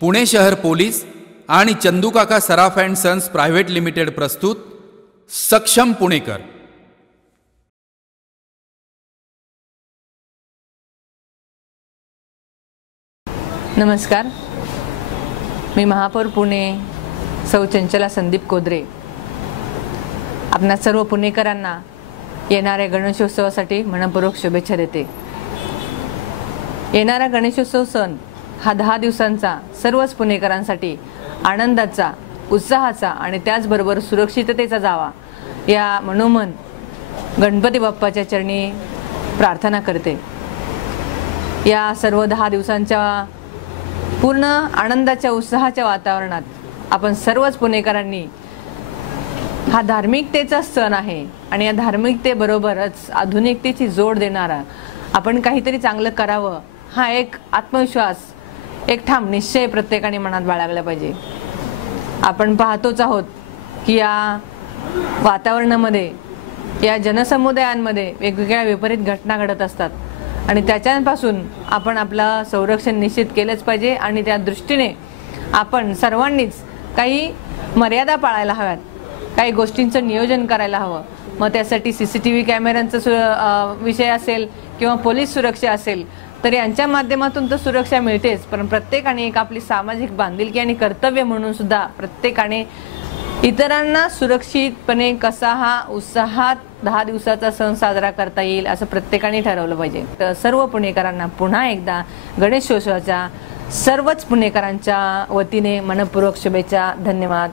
पुणे शहर पोलीस आणि चंदूकाका सराफ and sons private limited प्रस्तुत सक्षम पुणेकर। नमस्कार, मी महापौर पुणे सौ चंचला संदीप कोदरे आपणा सर्व पुणेकरांना येणाऱ्या गणेशोत्सवासाठी मनपूर्वक शुभेच्छा देते। येणारा गणेशोत्सव सण हा 10 दिवसांचा सर्वच पुणेकरांसाठी आनंदाचा, उत्साहाचा आणि त्याचबरोबर सुरक्षिततेचा जावा या मनोमन गणपती बाप्पाच्या चरणी प्रार्थना करते। या सर्व 10 दिवसांच्या पूर्ण आनंदाच्या, उत्साहाच्या वातावरणात आपण सर्वच पुणेकरांनी हा धार्मिकतेचा सण आहे आणि या धार्मिकतेबरोबरच आधुनिकतेची जोड देणारा आपण काहीतरी चांगलं करावं हा एक आत्मविश्वास, एक ठाम निश्चय प्रत्येकाने मनात बाळगला पाहिजे। आपण पाहतोच आहोत की या वातावरणामध्ये, या जनसमुदायांमध्ये वेगवेगळ्या विपरीत घटना घडत असतात आणि त्याच्यापासून आपण आपलं संरक्षण निश्चित केलंच पाहिजे आणि त्या दृष्टीने आपण सर्वांनीच काही मर्यादा पाळायला हव्यात, काही गोष्टींचं नियोजन करायला हवं। मग त्यासाठी CCTV कॅमेऱ्यांचा विषय असेल किंवा पोलीस सुरक्षा असेल तर यांच्या माध्यमातून तर सुरक्षा मिळतेच, पण प्रत्येकाने एक आपली सामाजिक बांधिलकी आणि कर्तव्य म्हणून सुद्धा प्रत्येकाने इतरांना सुरक्षितपणे कसा हा उत्साहात 10 दिवसाचा सण साजरा करता येईल असं प्रत्येकाने ठरवलं पाहिजे। तर सर्व पुणेकरांना पुन्हा एकदा गणेशोत्सवाच्या सर्वच पुणेकरांच्या वतीने मनपूर्वक शुभेच्छा। धन्यवाद।